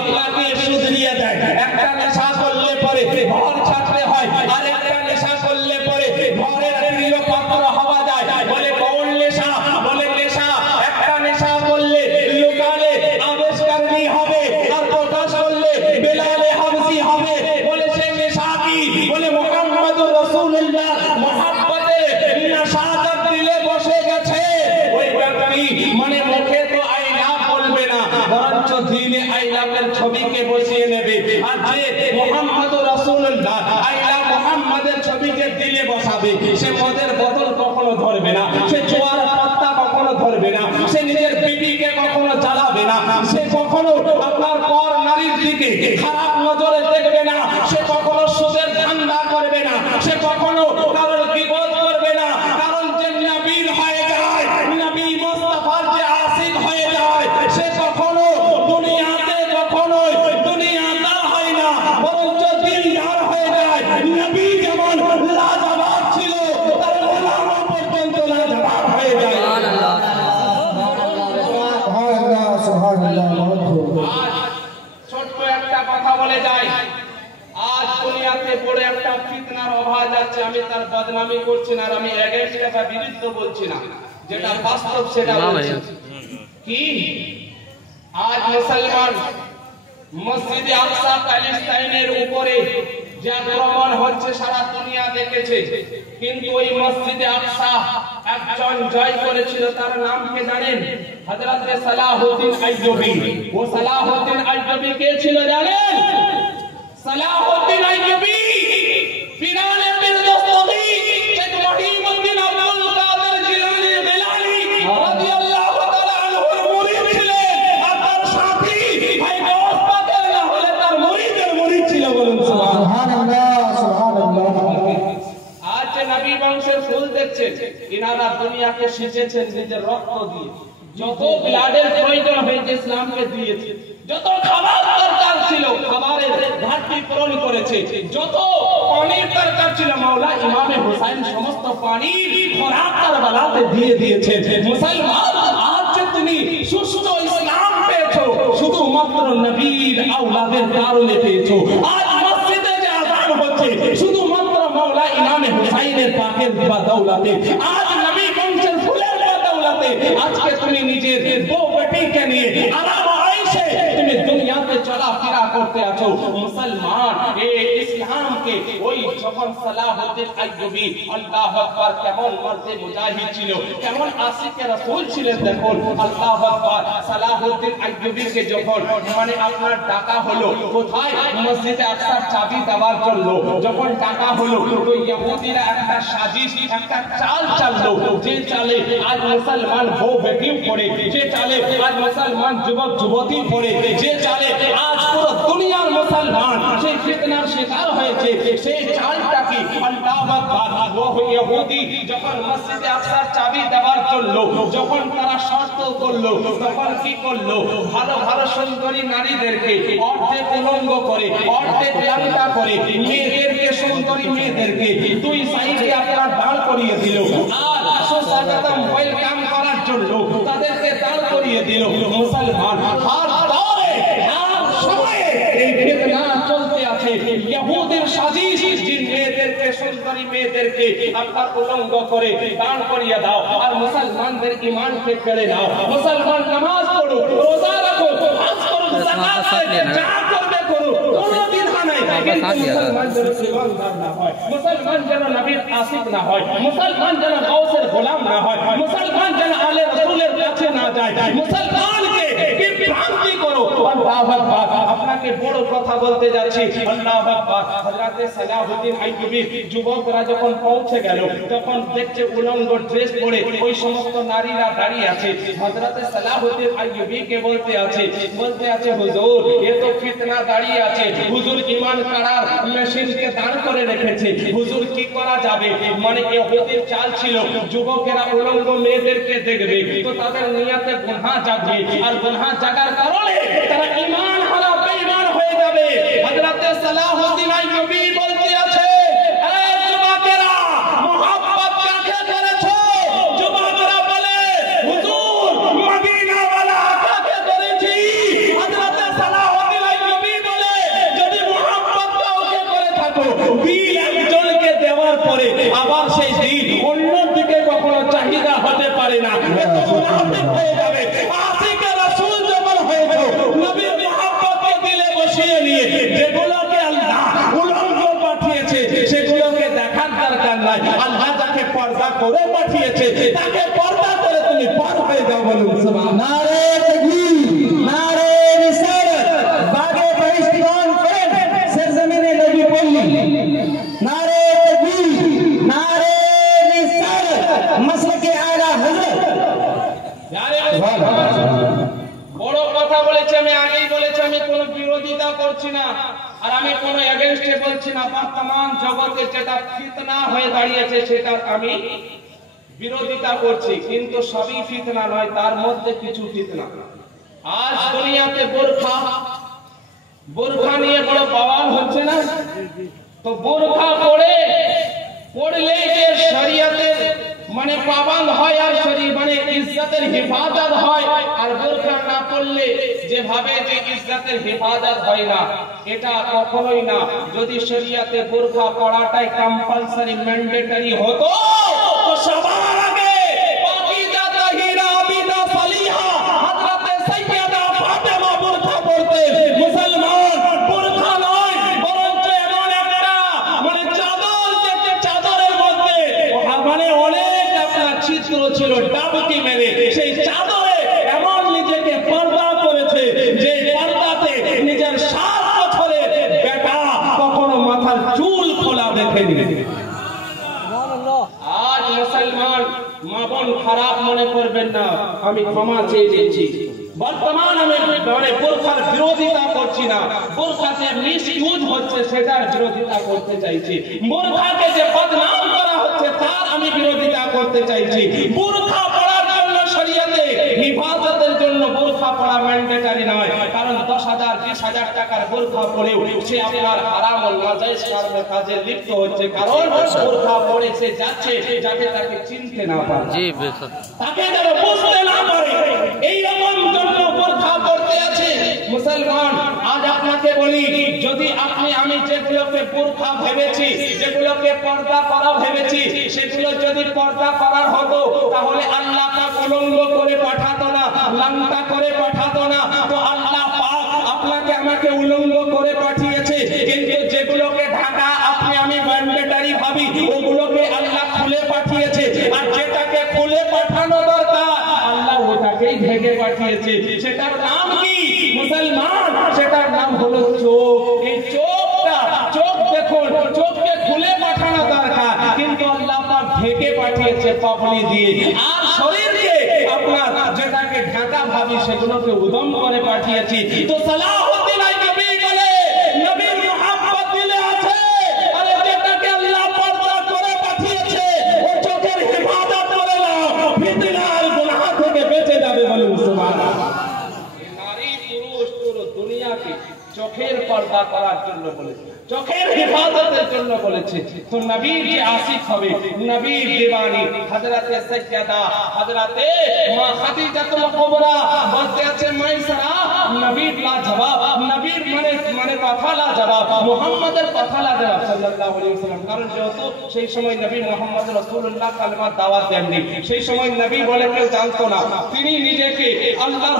আপনাকে শুধরিয়ে দেয়। একটা নেশা করলে পরে ঘর ছাড়তে হয়, আর একটা নেশা করলে পরে ঘরের প্রিয় পাত্র হওয়া যায়। বলে কোন নেশা? বলে নেশা একটা নেশা করলে লোকালে আবেশকারী হবে, আর প্রকাশ করলে বেলালে হাবশি হবে। বলে সেই নেশা কি? বলে মুহাম্মদুর রাসূলুল্লাহ মুহাব্বতে নেশা তার দিলে বসে গেছে। ওই ব্যক্তি মানে মুখে তো আই লাভ বলবে না, বরঞ্চ দিলে আই লাভের ছবিকে বসিয়ে নেবে। আর যে মুহাম্মদুর রাসূলুল্লাহ আই লাভ মুহাম্মাদের ছবিকে দিলে বসাবে, সে মদের বোতল কখনো ধরবে না, সে জোয়ার পাত্তা কখনো ধরবে না, সে নিজের বিবিকে কখনো জ্বালাবে না, সে কখনো আপনার পর নারীর দিকে খারাপ নজরে দেখবে না, সে কখনো সুদের ধান্দা করবে না, সে কখনো কারোর গীবত করবে না। কারণ যে নবীর হয়ে যায়, নবী মুস্তাফার যে আশিক হয়ে যায়, সে কখনো দুনিয়াতে কখনো দুনিয়াদার হয় না, বরঞ্চ দিনদার হয়ে যায়। নবী যেমন লাজবাব ছিল, তার গোলামও পর্যন্ত লাজবাব হয়ে যায়। ছোট্ট একটা কথা বলে যায়, আজ দুনিয়াতে বড় একটা ফিতনার অভাব যাচ্ছে। আমি তার বদনামি করছি না, আর আমি এগেইনস্ট বা বিরুদ্ধ বলছি না, যেটা বাস্তব সেটা বলছি। কি আজ মুসলমান মসজিদে আকসা প্যালেস্টাইনের উপরে যে আক্রমণ হচ্ছে সারা দুনিয়া দেখেছে, কিন্তু ওই মসজিদে আকসা একজন জয় করেছিল, তার নাম কে জানেন? হযরত সালাহউদ্দিন আইয়ুবী। ও সালাহউদ্দিন আইয়ুবী কে ছিল জানেন? সালাহউদ্দিন আইয়ুবী পিরানে পীর দস্তগীর শেখ মহিউদ্দিন আব্দুল কাদের জিলানী বেলালী রাদিয়াল্লাহু তাআলা আনহুর মুরিদ ছিলেন, আর তার সাথী ভাই গৌস পাকের না হলে তার মুরিদের মুরিদ ছিল। বলুন সুবহানাল্লাহ, সুবহানাল্লাহ। আজ যে নবী বংশের ফুল দেখছেন, ইনারা দুনিয়াকে সেচেছেন নিজের রক্ত দিয়ে। যত ব্লাডের প্রয়োজন হয়েছে ইসলামকে দিয়েছে, যত খাবার দরকার ছিল খাবারের ঘাটতি পূরণ করেছে, যত পানির দরকার ছিল মাওলা ইমামে হুসাইন সমস্ত পানি খোরাক কারবালাতে দিয়ে দিয়েছে। মুসলমান আজ যে তুমি সুস্থ ইসলাম পেয়েছো, শুধুমাত্র নবীর আওলাদের কারণে পেয়েছো। আজ মসজিদে যে আযান হচ্ছে শুধুমাত্র মাওলা ইমামে হুসাইনের পাকের বদৌলতে, আজ নবী বংশের ফুলের বদৌলতে আজকে তুমি নিজের বউ বেটিকে নিয়ে আরাম আয়েশে তুমি দুনিয়াতে চলাফেরা করতে আছো। মুসলমান এই ইসলামকে ওই যখন সালাহউদ্দিন আইয়ুবী আল্লাহু আকবার কেমন মর্দে মুজাহিদ ছিল, কেমন আশিকে রাসূল ছিলেন, দেখুন আল্লাহু আকবার। সালাহউদ্দিন আইয়ুবীকে যখন মানে আপনার ডাকা হলো কোথায়? মসজিদে আকসার চাবি দেওয়ার জন্য যখন ডাকা হলো, তো ইহুদিরা একটা সাজিশ একটা চাল চাললো, যে চালে আজ মুসলমান বউ বেটি পড়ে, যে চালে আজ মুসলমান যুবক যুবতী পড়ে, যে চালে আজ পুরো দুনিয়ার মুসলমান সেই ফিতনার শিকার হয়েছে, সেই চালটা কি? আল্লাহু আকবার। ওহ ইহুদি যখন মসজিদে আকসার চাবি দেওয়ার জন্য যখন তারা শর্ত করলো, তখন কি করলো? ভালো ভালো সুন্দরী নারীদেরকে অর্ধেক উলঙ্গ করে, অর্ধেক লাঙ্গা করে, মেয়েদেরকে সুন্দরী মেয়েদেরকে দুই সাইডে আপনার দাঁড় করিয়ে দিল, আর সুস্বাগতম ওয়েলকাম করার জন্য তাদেরকে দাঁড় করিয়ে দিল। মুসলমান হার দরে হার সময়ে এই ফিতনা চলতে আছে। ইহুদির সাজিশ, যে মেয়েদেরকে সুন্দরী মেয়েদেরকে আপনার উলঙ্গ করে দাঁড় করিয়ে দাও, আর মুসলমানদের ঈমানকে কেড়ে নাও। মুসলমান নামাজ পড়ো, রোজা রাখো, হজ করো, যাকাত দাও, যা করবে করো, কোনো বিধা নাই, কিন্তু মুসলমান যেন ঈমানদার না হয়, মুসলমান যেন নবীর আশিক না হয়, মুসলমান যেন গাউসের গোলাম না হয়, মুসলমান যেন আলে রাসূলের কাছে না যায়। মুসলমানকে বিভ্রান্তি করো। আল্লাহু আকবার। আপনাকে বড় কথা বলতে যাচ্ছি। আল্লাহু আকবার। হযরত সালাহউদ্দিন আইয়ুবী যুবকরা যখন পৌঁছে গেল, তখন দেখছে উলঙ্গ ড্রেস পরে ওই সমস্ত নারীরা দাঁড়িয়ে আছে। হযরত সালাহউদ্দিন আইয়ুবীকে বলতে আছে হুজুর, এ তো ফিতনা দাঁড়িয়ে আছে, হুজুর ঈমান কাড়ার মেশিনকে দাঁড় করে রেখেছে, হুজুর কি করা যাবে? মানে ইহুদির চাল ছিল যুবকেরা উলঙ্গ মেয়েদেরকে দেখবে তো তাদের নিয়তে গুনাহ জাগবে, আর গুনাহ জাগার কারণে তারা ঈমান হারা বেঈমান হয়ে যাবে। হযরত সালাহউদ্দিন আইয়ুবী বলতে আছে, এই যুবকেরা মুহাব্বত কাকে করেছো? যুবকরা বলে, হুজুর মদিনা ওয়ালা কাকে করেছি? হযরত সালাহউদ্দিন বিরোধিতা করছি না, আর আমি কোনো এগেইনস্টে বলছি না। বর্তমান জগতে যেটা ফিতনা হয়ে দাঁড়িয়েছে সেটা আমি বিরোধিতা করছি, কিন্তু সবই ফিতনা নয়, তার মধ্যে কিছু ফিতনা। আজ দুনিয়াতে বোরখা নিয়ে বড় বাওয়াল হচ্ছে না? তো বোরখা পড়লে যে শরীয়তের মানে পাবন্দ হয় আর মানে ইজ্জতের হেফাজত হয়, আর বোরখা না পড়লে যেভাবে যে ইজ্জতের হেফাজত হয় না, এটা কখনোই না। যদি শরীয়তে বোরখা পড়াটাই কম্পালসরি ম্যান্ডেটরি হতো তো সবার আগে পাকিজা তাহিরা আবিদা সালিহা হযরতে সাইয়্যিদা ফাতেমা বোরখা পড়তেন। মুসলমান বোরখা নয়, বরঞ্চ এমন একটা মানে চাদর, যে চাদরের মধ্যে মানে অনেক আপনার চিত্র ছিল ডাবুকি মেরে, সেই চাদরে এমন নিজেকে পর্দা করেছে যে পর্দাতে নিজের 7 বছরের বেটা কখনো মাথার চুল খোলা দেখেনি। আজ মুসলমান মা বোন খারাপ মনে করবেন না, আমি ক্ষমা চেয়ে দিচ্ছি। বর্তমান আমি মানে বোরখার বিরোধিতা করছি না, বোরখাতে মিসইউজ হচ্ছে সেটার বিরোধিতা করতে চাইছি। বোরখাকে যে বদনাম করা হচ্ছে তার আমি বিরোধিতা করতে চাইছি। বোরখা পড়ার জন্য শরীয়তে হেফাজতের জন্য বোরখা পড়া ম্যান্ডেটরি নয়, কারণ 10,000 20,000 টাকার বোরখা পড়েও সে আপনার হারাম ও নাজায়েজ কাজে লিপ্ত হচ্ছে, কারণ বোরখা পড়ে সে যাচ্ছে যাতে তাকে চিনতে না পারে, তাকে যেন বুঝতে না পারে, এই রকম জন্য বোরখা পড়তে আছে। মুসলমান আজ আপনাকে বলি, যদি আমি যেগুলোকে বোরখা ভেবেছি, যেগুলোকে পর্দা করা ভেবেছি, সেগুলো যদি পর্দা করার হতো তাহলে আল্লাহ পাক উলঙ্গ করে পাঠাতো না, লাংটা করে পাঠাতো না। তো আল্লাহ পাক আপনাকে আমাকে উলঙ্গ করে পাঠিয়েছে, কিন্তু যেগুলোকে ঢাকা আমি ম্যান্ডেটরি ভাবি ওগুলোকে আল্লাহ খুলে পাঠিয়েছে, আর যেটাকে খুলে পাঠানো দরকার আল্লাহ ওটাকেই ঢেকে পাঠিয়েছে। সেটার নাম কি মুসলমান? সেটার নাম হলো চোখ। এই চোখ দেখুন, চোখকে খুলে পাঠানো দরকার, কিন্তু আল্লাহ পাক ঢেকে পাঠিয়েছে পাপড়ি দিয়ে। আর শরীরকে আপনার যেটাকে ঢাকা ভাবি সেগুলোকে উদম করে পাঠিয়েছি। তো সালাহুদ্দিন আইয়ুবী বলে নবীর মুহাব্বত দিলে আছে, আরে যেটাকে আল্লাহ পর্দা করে পাঠিয়েছে ও চোখের হেফাজত করে নাও, ফিতনার গুনাহ থেকে বেঁচে যাবে। বলুন সুবহানাল্লাহ। নারী পুরুষ পুরো দুনিয়াকে চোখের পর্দা করার জন্য বলেছে, চোখের হেফাজতের জন্য বলেছে। তো নবীর যে আশিক হবে, নবীর দিওয়ানি হযরতে সাইয়্যিদা হযরতে মা খাদিজাতুল কুবরা বলতে আছে মাইসারা, নবীর লাজবাব, নবীর মানে কথা লাজবাব, মুহাম্মাদের কথা লাজবাব সাল্লাল্লাহু আলাইহি ওয়াসাল্লাম। কারণ যেহেতু সেই সময় নবী মুহাম্মদ রাসূলুল্লাহ কালেমার দাওয়াত দেননি, সেই সময় নবী বলে কেউ জানতো না। তিনি নিজেকে আল্লাহর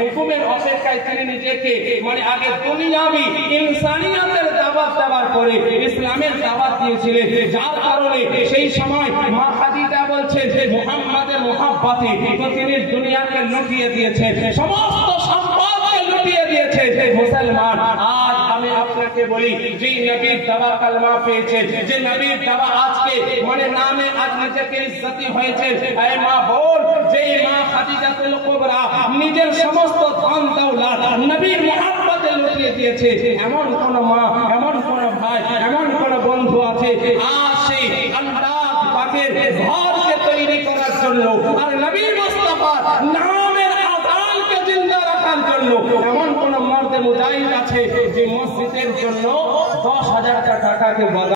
হুকুমের অপেক্ষায় তিনি নিজেকে মানে আগে দুনিয়াবি ইনসানিয়াতের দাওয়াত দেওয়ার পরে ইসলামের দাওয়াত দিয়েছিলেন, যার কারণে সেই সময় মা খাদিজা বলছে যে মুহাম্মাদের মুহাব্বতে তো তিনি দুনিয়াকে লুটিয়ে দিয়েছে, সমস্ত সম্পদকে লুটিয়ে দিয়েছে। মুসলমান আজ আমি আপনাকে বলি, যে নবীর দাওয়া কালমা পেয়েছে, যে নবীর দাওয়া আজকে মানে নামে আজ নিজেকে ইজ্জতি হয়েছে, এই মা বোন, যে মা খাদিজাতুল কুবরা নিজের সমস্ত ধন দৌলত নবীর মুহাব্বতে লুটিয়ে দিয়েছে, এমন কোন মা, এমন কোন ভাই, এমন কোন বন্ধু আছে আজ সেই আল্লাহ পাকের ঘরকে তৈরি করার জন্য আর নবী মুস্তাফার নামের আযানকে জিন্দা রাখার জন্য এমন কোন মর্দে মুজাহিদ আছে যে মসজিদের জন্য 10,000 টাকাকে